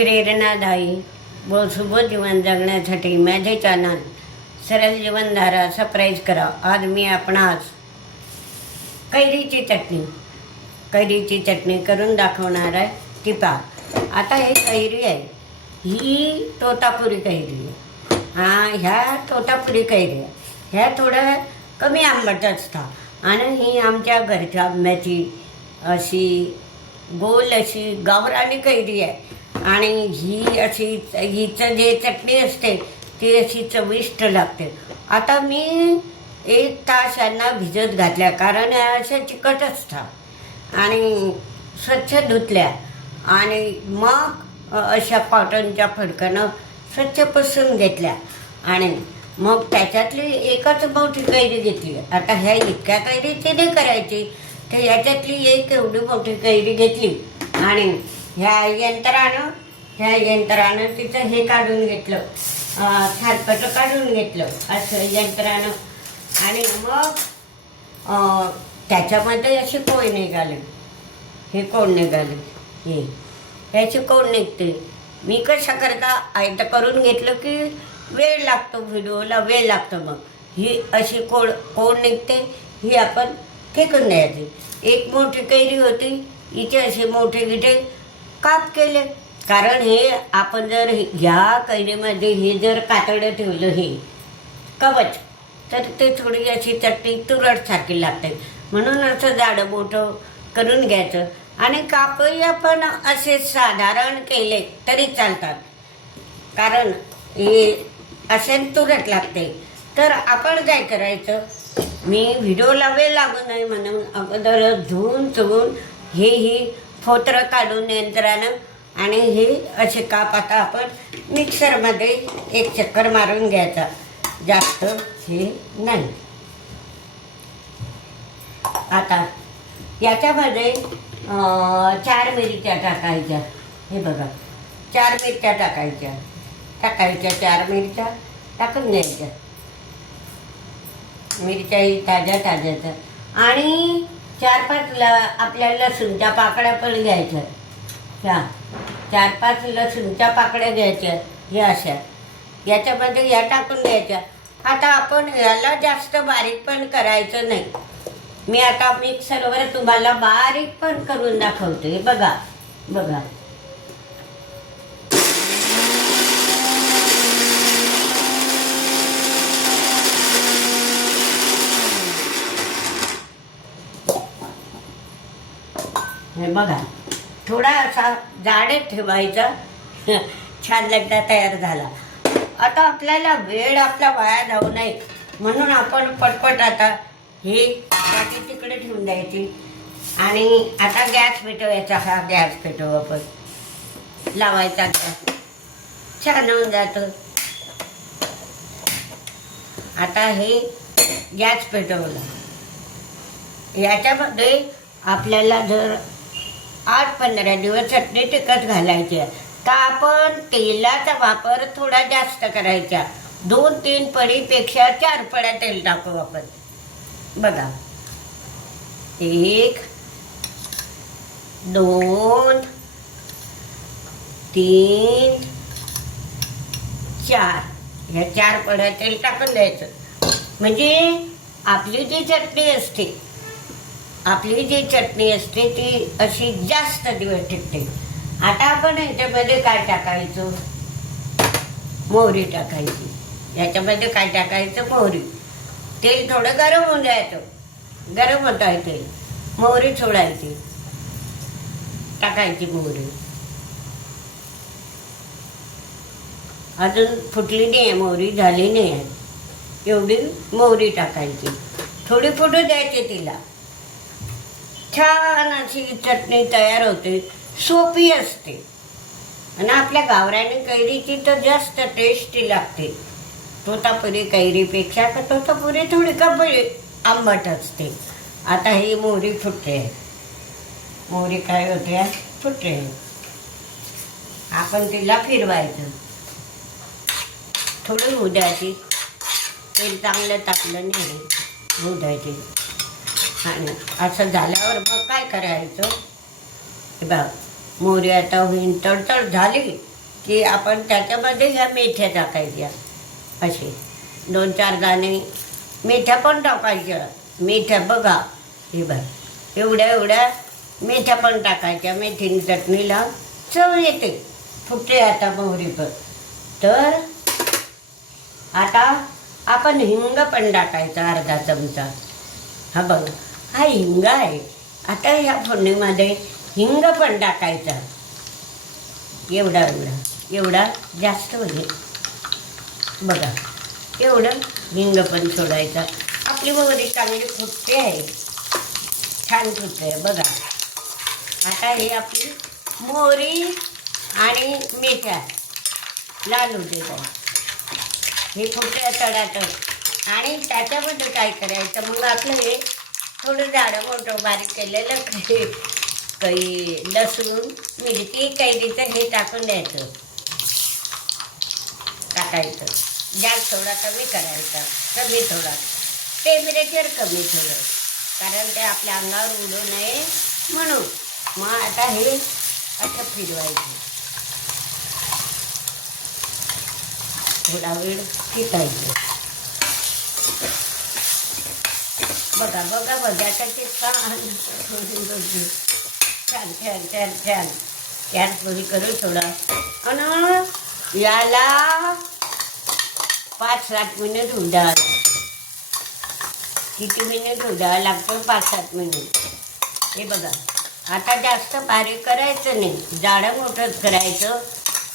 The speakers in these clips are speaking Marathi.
प्रेरणादायी व शुभ जीवन जगण्यासाठी माझे चॅनल सरळ जीवनधारा सबस्क्राईब करा. आज मी आपणास कैरीची चटणी करून दाखवणार आहे. ती पहा. आता हे कैरी आहे, ही तोतापुरी कैरी आहे. ह्या तोतापुरी कैरी आहे. ह्या थोड्या कमी आंबट असतात आणि ही आमच्या घरच्या आंब्याची अशी गोल अशी गावरानी कैरी आहे. आणि ही अशी हिचं जे चटणी असते ती अशी चविष्ट लागते. आता मी 1 तास यांना भिजत घातल्या, कारण या अशा चिकट असतात. आणि स्वच्छ धुतल्या आणि मग अशा कॉटनच्या फडकानं स्वच्छ पुसून घेतल्या. आणि मग त्याच्यातली एकच मोठी कैरी घेतली. आता ह्या इतक्या कैरीची नाही करायची, तर याच्यातली एक एवढी मोठी कैरी घेतली आणि ह्या यंत्रानं तिचं हे काढून घेतलं, छाटपट काढून घेतलं असं यंत्रानं. आणि मग त्याच्यामध्ये अशी कोळ निघाली. हे कोळ निघाली, ह्याची कोळ निघते. मी कशा करता आयतं करून घेतलं की वेळ लागतो, व्हिडिओला वेळ लागतो. मग ही अशी कोळ निघते, ही आपण फेकून द्यायची. एक मोठी कैरी होती, हिचे असे मोठे गिठे काप केले. कारण हे आपण जर ह्या कैरीमध्ये हे जर कातडं ठेवलं, हे कवच, तर ते थोडी अशी चटणी तुरटसारखी लागते. म्हणून असं जाडं मोठं करून घ्यायचं. आणि कापही आपण असे साधारण केले तरी चालतात, कारण हे असे तुरट लागते. तर आपण काय करायचं, मी व्हिडिओला वेळ लागू नये म्हणून अगोदर धुवून चुवून ही फोतरं काढून यंत्रानं आणि हे असे काप आता आपण मिक्सरमध्ये एक चक्कर मारून घ्यायचा. जास्त हे नाही. आता याच्यामध्ये 4 मिरच्या टाकायच्या. हे बघा, 4 मिरच्या टाकायच्या 4 मिरच्या टाकून द्यायच्या. मिरच्याही ताज्याच. आणि 4-5 आपल्या लसूणच्या पाकळ्या पण घ्यायच्या. 4-5 लसूणच्या पाकळ्या घ्यायच्या. हे अशा याच्यामध्ये या टाकून द्यायच्या. आता आपण याला जास्त बारीक पण करायचं नाही. मी आता मिक्सरवर तुम्हाला बारीक पण करून दाखवते. बघा. हे बघा, थोडा असा जाड ठेवायचा. छान लगदा तयार झाला. आता आपल्याला वेळ आपला वाया जाऊ नये म्हणून आपण पटपट आता हे वाटी तिकडे ठेवून द्यायची. आणि आता गॅस पेटवायचा. हा गॅस पेटवू आपण, लावायचा गॅस. छान होऊन जातं. आता हे गॅस पेटवला. याच्यामध्ये आपल्याला जर 8-15 दिवस चटणी टिकत घालायची आहे, तर आपण तेलाचा वापर थोडा जास्त करायचा. 2-3 पडीपेक्षा 4 पड्या तेल टाकू आपण. बघा, 1, 2, 3, 4 ह्या 4 पड्या तेल टाकून द्यायचं. म्हणजे आपली जी चटणी असते ती अशी जास्त दिवस टिकते. आता आपण ह्याच्यामध्ये काय टाकायचं, मोहरी टाकायची. याच्यामध्ये काय टाकायचं, मोहरी. तेल थोडं गरम होऊन जायचं. गरम होत आहे तेल, मोहरी सोडायची, टाकायची मोहरी. अजून फुटली नाही आहे मोहरी, झाली नाही आहे. एवढी मोहरी टाकायची. थोडी फुटू द्यायची तिला. छान अशी चटणी तयार होते. सोपी असते आणि आपल्या गावरानी कैरीची तर जास्त टेस्टी लागते. तोतापुरी कैरीपेक्षा तोतापुरी थोडी कमी आंबट असते. आता ही मोहरी फुटते. मोहरी काय होते, फुटते. आपण तिला फिरवायचं. थोडी होऊ द्यायची. तेल चांगलं टाकलं नाही, होऊ द्यायची. आणि असं झाल्यावर मग काय करायचं, बघ मोहरी आता होईन तडतड झाली की आपण त्याच्यामध्ये ह्या मेथ्या टाकायच्या. असे 2-4 दाणे मेथ्या पण टाकायच्या. मेथ्या बघा, हे बघ, एवढ्या मेथ्या पण टाकायच्या. मेथीने चटणीला चव येते. फुटते आता मोहरी पण. तर आता आपण हिंग पण टाकायचा अर्धा चमचा. हा बघ, हा हिंग आहे. आता ह्या फोडणीमध्ये हिंग पण टाकायचा. एवढा जास्त होईल बघा. एवढं हिंग पण सोडायचं. आपली मोहरी चांगली फुटते आहे, छान फुटते बघा. आता हे आपली मोहरी आणि मेथ्या लाल होते काय, हे फुटते तडातड. आणि त्याच्यामध्ये काय करायचं, मग आपलं हे थोडं जाडं मोठं बारीक केलेलं काही लसूण, मिरची, कैरीचं हे टाकून द्यायचं. टाकायचं. गॅस थोडा कमी करायचा, थोडा टेम्परेचर कमी थोडं, कारण ते आपल्या अंगावर उडू नये म्हणून. मग आता हे असं फिरवायचं. थोडा वेळ शिकायचं. बघा त्याचे छान गॅस बंद करू थोडा. आणि याला 5-7 मिनिट होऊ द्यावं. किती मिनिट होऊ द्यावं लागतं? 5-7 मिनिट. हे बघा, आता जास्त बारीक करायचं नाही, जाडं मोठंच करायचं.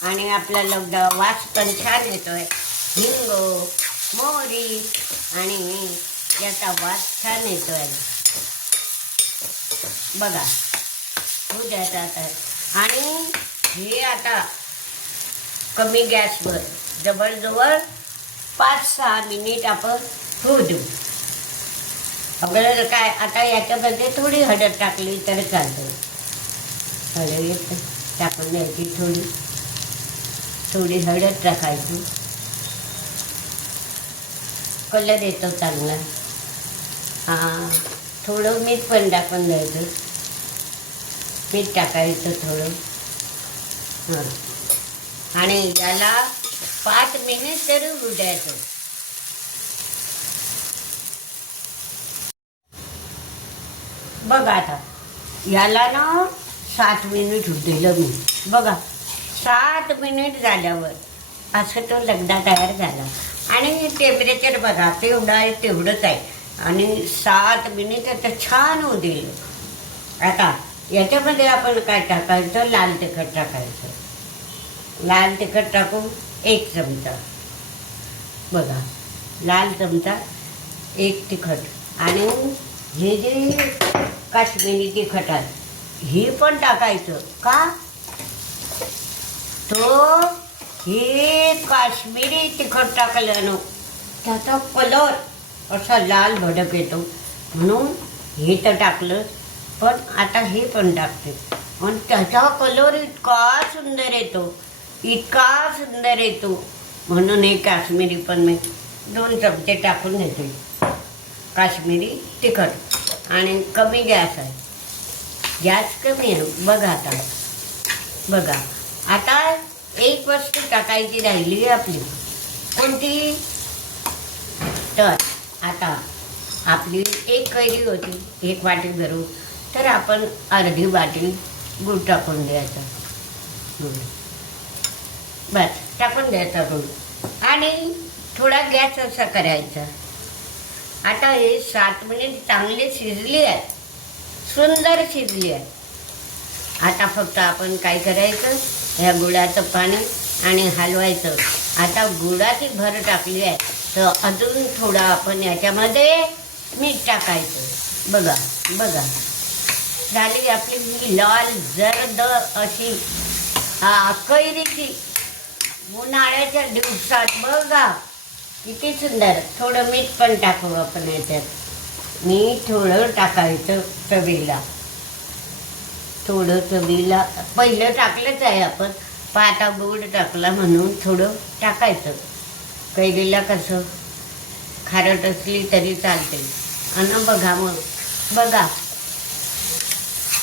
आणि आपल्याला वास पण छान येतोय. हिंग, मोहरी आणि याचा वास छान येतोय बघा. होऊ द्यायचं आता. आणि हे आता कमी गॅसवर जवळजवळ 5-6 मिनिट आपण होऊ देऊ. आपल्याला काय आता याच्यामध्ये थोडी हळद टाकली तर चालतं. हळद टाकून द्यायची, थोडी हळद टाकायची. कलर येतो चांगला. थोडं मीठ पण टाकून द्यायचं. मीठ टाकायचं थोडं. आणि याला 5 मिनिट तरी होऊ द्यायचं. बघा आता याला ना 7 मिनिट होऊ दिलं मी. बघा 7 मिनिट झाल्यावर असं तो लगदा तयार झाला. आणि टेम्परेचर बघा तेवढंच आहे. आणि 7 मिनिट आता छान होऊ दिलं. आता याच्यामध्ये आपण काय टाकायचं, लाल तिखट टाकायचं. लाल तिखट टाकून 1 चमचा. बघा, लाल चमचा 1 तिखट. आणि हे जे काश्मीरी तिखट आहे हे पण टाकायचं. का तो हे काश्मीरी तिखट टाकल्यानं त्याचा कलर असा लाल भडक येतो, म्हणून हे तर टाकलं. पण आता हे पण टाकते. पण त्याचा कलर इतका सुंदर येतो, म्हणून हे काश्मीरी पण मी 2 चमचे टाकून देते. काश्मीरी तिखट. आणि कमी गॅस आहे, गॅस कमी आहे. बघा आता एक वस्तू टाकायची राहिली आहे आपली. कोणती? तर आता आपली 1 कैरी होती, 1 वाटी भरून, तर आपण अर्धी वाटी गूळ टाकून द्यायचा. बस टाकून द्यायचा गूळ. आणि थोडा गॅस असा करायचा. आता हे 7 मिनिट चांगले शिजली आहे, सुंदर शिजली आहे. आता फक्त आपण काय करायचं, ह्या गुळाचं पाणी आणि हलवायचं. आता गुळाची भर टाकली आहे तर अजून थोडं आपण याच्यामध्ये मीठ टाकायचं. बघा झाली आपली ही लाल जर्द अशी कैरीची उन्हाळ्याच्या दिवसात. बघा किती सुंदर. थोडं मीठ पण टाकू आपण याच्यात. मीठ थोडं टाकायचं चवीला. पहिलं टाकलंच आहे आपण, पण आता गोड टाकला म्हणून थोडं टाकायचं. कैरीला कसं खारट असली तरी चालते. आणि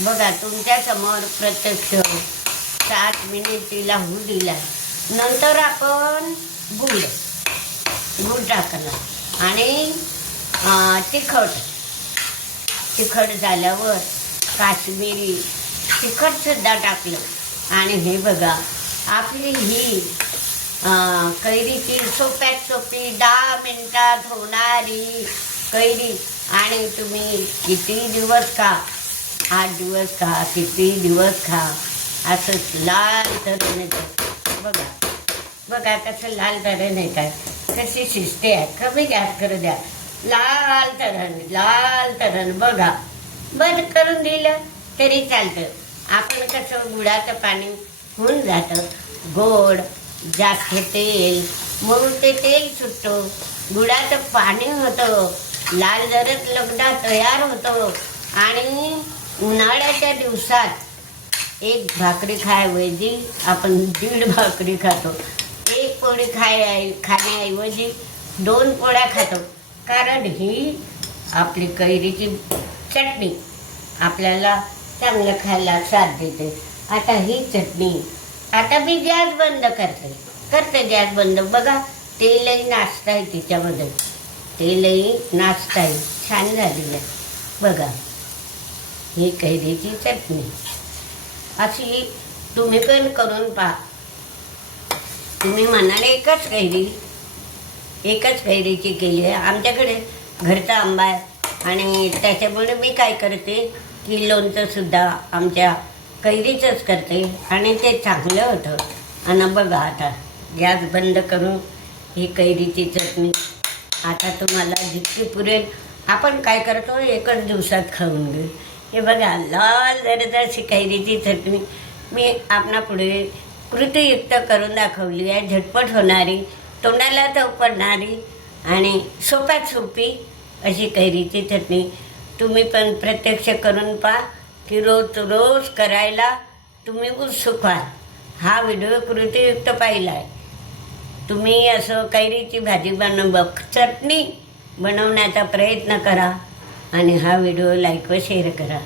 बघा तुमच्या समोर प्रत्यक्ष 5-7 मिनिट तिला होऊ दिला. नंतर आपण गूळ टाकला आणि तिखट झाल्यावर काश्मीरी तिखटसुद्धा टाकलं. आणि हे बघा आपली ही कैरीची सोप्यात सोपी 10 मिनिटात होणारी कैरी. आणि तुम्ही किती दिवस खा, 8 दिवस खा, किती दिवस खा, असंच लाल तरण येतं. बघा कसं लाल तरण येत आहे, कशी शिजते आहे. कमी गॅस करू द्या. लाल तरण बघा. बंद करून दिलं तरी चालतं. आपण कसं गुळाचं पाणी होऊन जातं गोड, जास्त तेल, मग ते तेल सुटतो, गुळाचं पाणी होतं, लाल जरद लगडा तयार होतो. आणि उन्हाळ्याच्या दिवसात 1 भाकरी खायऐवजी आपण 1.5 भाकरी खातो. 1 पोळी खाण्याऐवजी 2 पोळ्या खातो. कारण ही आपली कैरीची चटणी आपल्याला चांगलं खायला साथ देते. आता ही चटणी, आता मी गॅस बंद करते गॅस बंद. बघा तेलही नाचत आहे तिच्यामध्ये, तेलही नाचत आहे, छान झालेलं आहे. बघा ही कैरीची चटणी अशी तुम्ही पण करून पहा. तुम्ही म्हणाले एकच कैरीची केली आहे. आमच्याकडे घरचा आंबा आहे आणि त्याच्यामुळे मी काय करते की लोणचंसुद्धा आमच्या कैरीचंच करते आणि ते चांगलं होतं. आणि बघा आता गॅस बंद करून ही कैरीची चटणी आता तुम्हाला जितकी पुरेल आपण काय करतो एकच दिवसात खाऊन घेऊ. हे बघा लाल जरदशी कैरीची चटणी मी आपणापुढे कृतीयुक्त करून दाखवली आहे. झटपट होणारी, तोंडाला चव पडणारी आणि सोप्यात सोपी अशी कैरीची चटणी. तुम्ही पण प्रत्यक्ष करून पहा की रोज करायला तुम्ही उत्सुक व्हाल. हा व्हिडिओ कृतीयुक्त पाहिला आहे. तुम्ही असं कैरीची भाजी चटणी बनवण्याचा प्रयत्न करा आणि हा व्हिडिओ लाईक व शेअर करा.